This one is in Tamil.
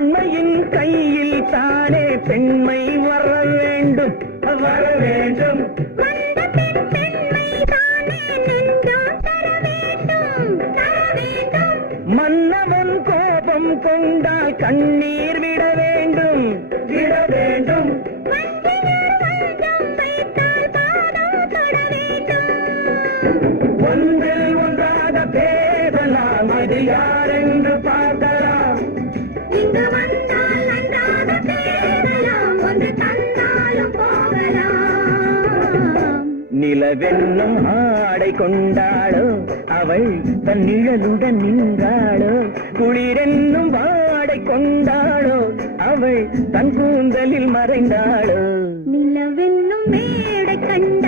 ஆண்மையின் கையில் தானே பெண்மை வர வேண்டும் வர வேண்டும். மன்னவன் கோபம் கொண்டால் கண்ணீர் விட வேண்டும் விட வேண்டும். ஒன்றில் ஒன்றாக பேசலாம், அது யார் என்று பார்க்கலாம். இங்கு வந்தால் நன்றாக பேசலாம், ஒன்று தந்தாலும் போகலாம். நிலவென்னும் ஆடை கொண்டாளோ அவள் தன் நிழலுடன் நின்றாளோ, குளிரென்னும் வாடை கொண்டாளோ அவள் தன் கூந்தலில் மறைந்தாளோ. நிலவென்னும் மேடை கண்ட